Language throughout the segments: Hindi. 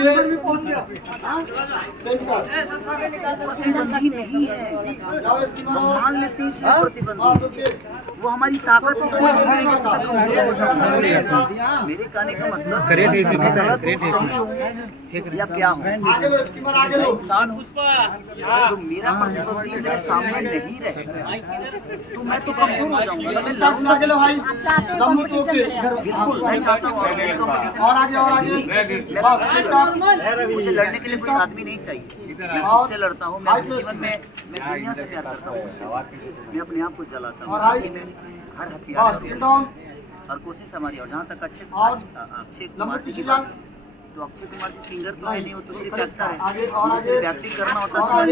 सेंटर भी पहुंच गया। सेंटर प्रतिबंधी नहीं है, जाओ इसकी हम मान लेते हैं इसलिए प्रतिबंधी, वो हमारी ताकत है। मेरे कहने का मतलब मैं गलत हूँ, सही हूँ या क्या हूँ? आगे लो इसकी मार आगे लो। इंसान हूँ तो मेरा प्रतिबंधी मेरे सामने नहीं रहेगा तो मैं तो कमजोर हो जाऊंगा। मैं सबसे आगे लो भाई। लंबू तो के बिल्कुल मैं चाहता हूँ और आगे और आगे। बस सेंटर। मुझे लड़ने के लिए कोई आदमी नहीं चाहिए, मैं खुद से लड़ता हूँ। मैं अपने जीवन में मैं दुनिया से प्यार करता हूँ, मैं अपने आप को जलाता हूँ, मैं हर हथियार और कोशिश हमारी। और जहाँ तक अक्षय कुमार जी की बात है, तो अक्षय कुमार जी सिंगर तो है नहीं, वो तो सिर्फ एक्टर है। सिर्फ एक्टिंग करना होता है,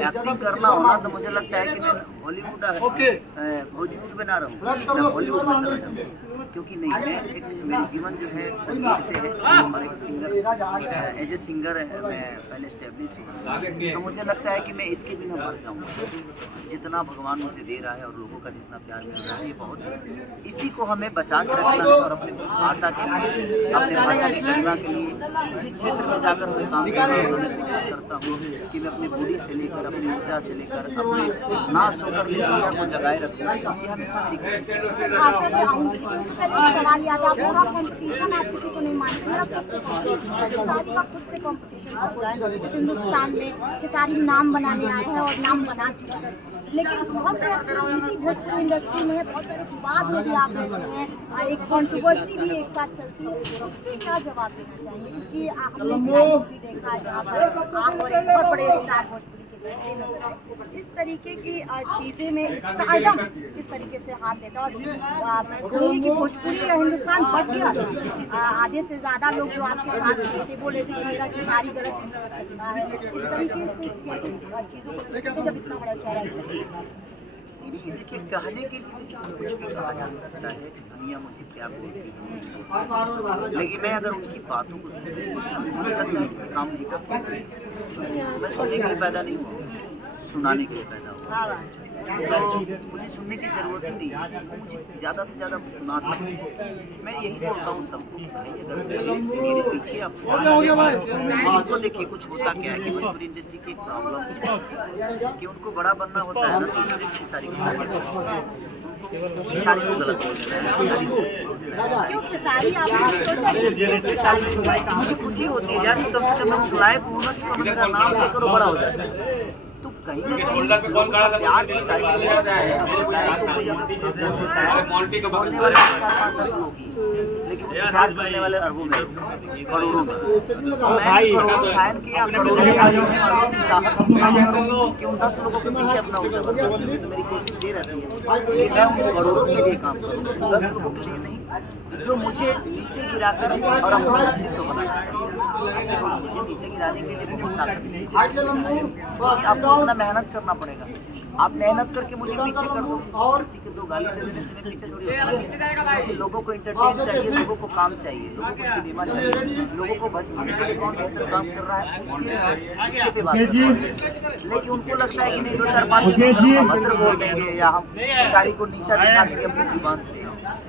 एक्टिंग करना होना तो मुझे लगता है कि मैं हॉलीवुड बॉलीवुड में ना रहूँ, हॉलीवुड में चला जाऊँ। क्योंकि नहीं, मैं एक मेरी जीवन जो है संगीत से है और एक सिंगर एज ए सिंगर मैं पहले स्टेब्लिश हूँ। तो मुझे लगता है कि मैं इसके बिना मर जाऊँगा। जितना भगवान मुझे दे रहा है और लोगों का जितना प्यार मिल रहा है ये बहुत है। इसी को हमें बचा के रखना है और अपने भाषा के लिए, अपने भाषा की गरिमा के लिए जिस क्षेत्र में जाकर मैं काम कर रहा हूँ तो मैं कोशिश करता हूँ कि मैं अपनी बॉडी से लेकर अपनी ऊर्जा से लेकर अपने नाश होकर दुनिया को जगाए रखूँ। ये हमेशा मेरी कोशिश है। सवाल याद है, पूरा कंपटीशन आप किसी को नहीं मानते, मेरा खुद से कंपटीशन होता है हिंदुस्तान में। खेसारी नाम बनाने आए हैं और नाम बना चुके हैं, लेकिन बहुत सारे इसी भोजपुरी इंडस्ट्री में बहुत सारे विवाद में भी आप रहते हैं, एक कंट्रोवर्सी भी एक साथ चलती है। इसके क्या जवाब देना चाहेंगे? क्योंकि हमने देखा है जहाँ पर आप और एक बहुत बड़े स्टार भोजपुरी इस तरीके की चीजें में स्टारडम किस तरीके से हाथ देता है। और मैं कहूँगी कि भोजपुरी या हिंदुस्तान बढ़ गया, आधे से ज्यादा लोग जो आपके साथ थे वो लेते हैं कि सारी गलत कर सकता है। इस तरीके से चीजों को जब इतना बड़ा चैलेंज देखिए, कहने के लिए कुछ भी कहा जा सकता है कि दुनिया मुझे क्या बोलती है, लेकिन मैं अगर उनकी बातों को सुनूं मुझे लगता है कि काम नहीं कर पाता। मैं सुनने के लिए पैदा नहीं हुआ, सुनाने के लिए पैदा हुआ। तो मुझे सुनने की जरूरत ही नहीं है, मुझे ज़्यादा से ज़्यादा सुना सकते। मैं यही बोलता हूँ सबको, भाई अगर मेरे पीछे आप उनको देखिए कुछ होता क्या है कि भोजपुरी इंडस्ट्री की एक प्रॉब्लम कि उनको बड़ा बनना होता है ना, तो सिर्फ खेसारी को गलत बोल देना है। मुझे खुशी होती है यार, कम से कम लायक हूँ ना कि मेरा नाम लेकर बड़ा हो जाता है। तो कहीं ना कहीं प्यार की सारी लेकिन प्यार करने वाले अरबों में करोड़ों में फैन की या करोड़ों कि उन 10 लोगों के पीछे अपना ऊर्जा बदला। तो मेरी कोशिश ये रहती है कि मैं उन करोड़ों के लिए काम करूँ, 10 लोगों के लिए नहीं, जो मुझे नीचे गिराकर और अपना अस्तित्व बनाना चाहिए। मुझे नीचे गिराने के लिए बहुत ताकत चाहिए, आपको अपना मेहनत करना पड़ेगा। आप मेहनत करके मुझे पीछे कर दो और किसी के 2 गाली दे देने से मैं पीछे थोड़ी होता। लोगों को एंटरटेन चाहिए, लोगों को काम चाहिए, लोगों को सिनेमा चाहिए, लोगों को भोजपुरी के लिए कौन बेहतर काम कर रहा है इसी पे बात करते हैं। लेकिन उनको लगता है कि नहीं 2-4-5 अभद्र बोल देंगे या हम सारी को नीचा दिखा देंगे अपनी जुबान से,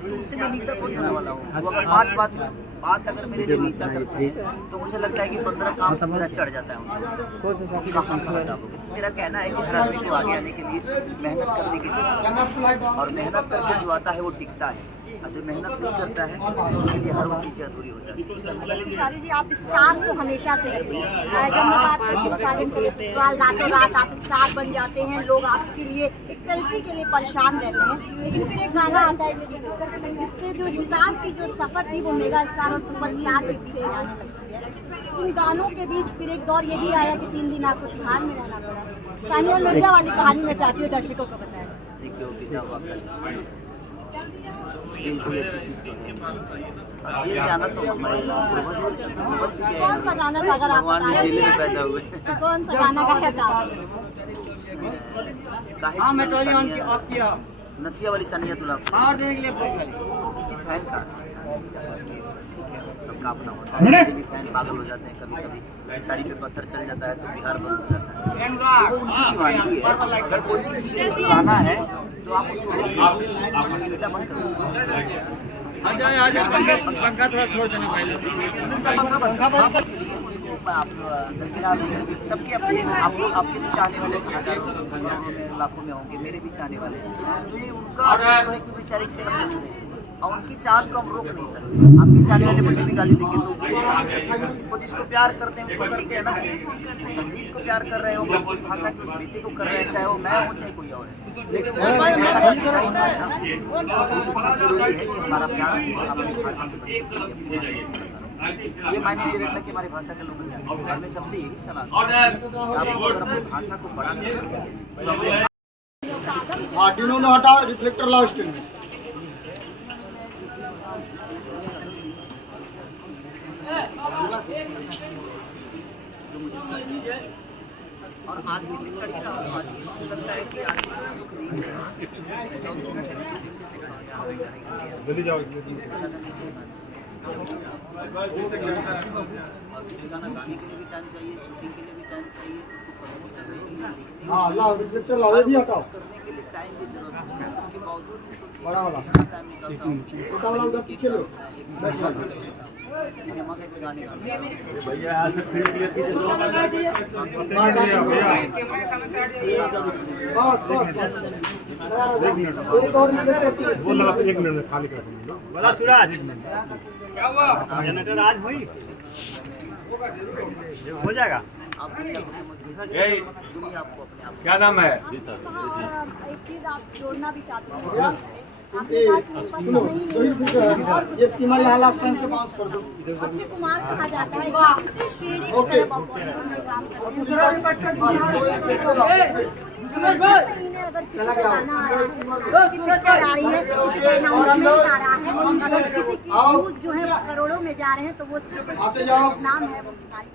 तो उससे मैं नीचा बोल देने वाला हूँ। वो अगर 5 बात अगर मेरे लिए नीचा करते हैं तो मुझे लगता है कि 15 काम तो मेरा चढ़ जाता है उनका। मेरा कहना है कि हर आदमी को आगे आने के लिए मेहनत करने की जरूरत है, और मेहनत करके जो आता है वो टिकता है, और जो मेहनत नहीं करता है उसके लिए हर वो चीज़ें अधूरी हो जाती है। खेसारी जी, आप स्टार तो हमेशा से रहते हैं, जब मैं बात करती हूँ रातों रात आप स्टार बन जाते हैं, लोग आपके लिए एक सेल्फी के लिए परेशान रहते हैं, लेकिन फिर एक गाना आता है जिससे जो स्टार की जो सफर थी वो मेगा स्टार और सुपरस्टार के बीच जाने लगती है। इन गानों के बीच फिर एक दौर ये भी आया कि 3 दिन आपको तिहाड़ में रहना पड़ा। सानिया मिर्जा वाली कहानी मैं चाहती हूँ दर्शकों को बताएं। देखिए कोई अच्छी चीज़ तो नहीं, जेल जाना तो हमारे कौन सा गाना था अगर आप भगवान ने जेल में पैदा हुए, कौन सा गाना गाया था? नथिया वाली सानिया तुला किसी फैन का सबका अपना होता है, भी फैन पागल हो जाते हैं कभी कभी, सारी पे पत्थर चल जाता है तो बिहार बंद हो जाता है। तो उनकी दीवानगी है, अगर कोई किसी के गाना है तो आप उसको बेटा बंद करो। पंखा थोड़ा छोड़ देना पहले। उसको आप दरकिनार सबके अपने आपके भी चाहने वाले हजारों में लाखों में होंगे, मेरे भी चाहने वाले, तो ये उनका अस्तित्व है कि बेचारे क्या सोचते हैं और उनकी चाहत को हम रोक नहीं सकते। आपके चाहने वाले मुझे भी गाली देंगे तो वो जिसको प्यार करते हैं उसको करते हैं ना, वो संगीत को प्यार कर रहे हो, कोई भाषा की उस नीति को कर रहे हैं, चाहे वो मैं हूँ चाहे कोई और है, लेकिन वो भाषा का दिखाई है ना, बहुत जरूरी है कि हमारा प्यार अपनी भाषा के बच्चों के लिए ये मायने नहीं रखता कि हमारी भाषा के लोग हैं। और मैं सबसे यही सलाह दूंगा कि आपको अगर अपनी भाषा को बढ़ा कर हाँ डिनो हटा, रिफ्लेक्टर लाओ स्टैंड में। और आज भी चढ़ गया, आज मुझे लगता है कि आज सुख नहीं है। 24 घंटे जल्दी जाओ। गाना गाने के लिए भी टाइम चाहिए, शूटिंग के लिए भी टाइम चाहिए, उसको प्रमोट करने के लिए हाँ लाओ, रिफ्लेक्टर लाओ, ये भी हटाओ। करने के लिए टाइम की जरूरत है। उसके बावजूद भी सोचिए बड़ा वाला टाइम निकालता हूँ। छोटा वाला उधर पीछे लो। सिनेमा के भी गाने गाते हैं। बस बस बस। एक और रिफ्लेक्टर चाहिए। वो लगा से 1 मिनट में खाली कर देंगे। बोला सूरज क्या हुआ? जनरेटर आज हुई हो जाएगा। क्या नाम है? एक चीज आप जोड़ना भी चाहते हो, सुनो, ये स्कीमर यहाँ लास्ट टाइम से बाउंस कर दो। अक्षय कुमार कहा जाता है कि शेरी की तरह बॉलीवुड में काम करते हैं। अगर किसी को गाना आ रहा है, किसी पिक्चर आ रही है, किसी का अनाउंसमेंट आ रहा है, अगर किसी की व्यूज जो है करोड़ों में जा रहे हैं तो वो आते जाओ। नाम है वो सारी